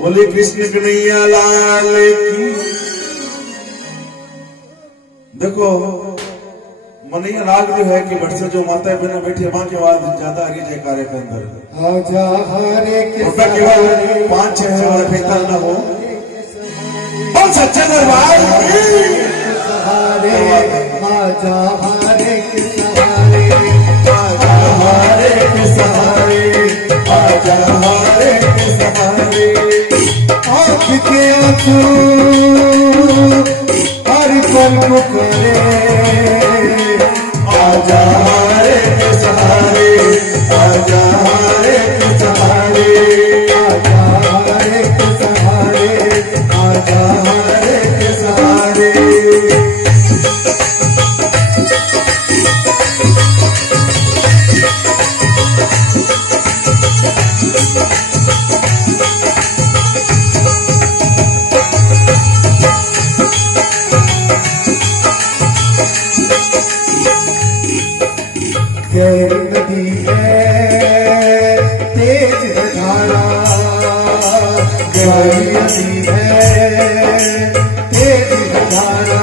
बोले कृष्ण कन्हैया लाल की। देखो मनैया नाग जो है कि बट से जो माता बहना बैठी मां के बाद ज्यादा हरी जयकारे के अंदर आजा हरे कृष्ण केवल 5-6 हज़ार पैदल न हो और सच्चे दरबार की सहारे आजा हरे के सहारे आजा हरे के सहारे आजा हरे के सहारे आँख के आंसू हर पल पुकारे आजा हरे के सहारे आजा हरे के सहारे आजा हरे के सहारे आजा हरे के सहारे। गहरी नदी है तेज है धारा गहरी नदी है तेज है धारा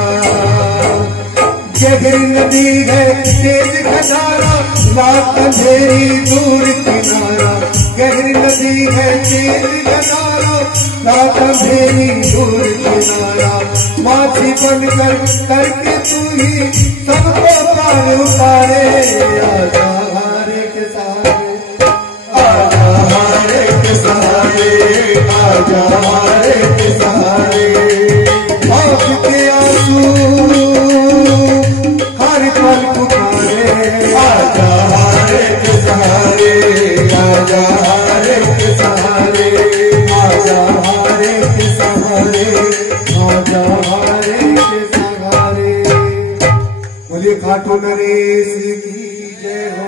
गहरी नदी है तेज है धारा रात अंधेरी दूर किनारा गहरी नदी है तेज है धारा रात अंधेरी दूर किनारा माछी बनकर करके तू ही सबको पार उतारे आजा हरे के सहारे आजा हरे के सहारे आजा हरे के सहारे आँख के आंसू हर पल पुकारे आजा हरे के सहारे आजा हरे के सहारे आजा हरे के सहारे आजा हरे के सहारे। बोलिए खाटू नरेश की जय हो।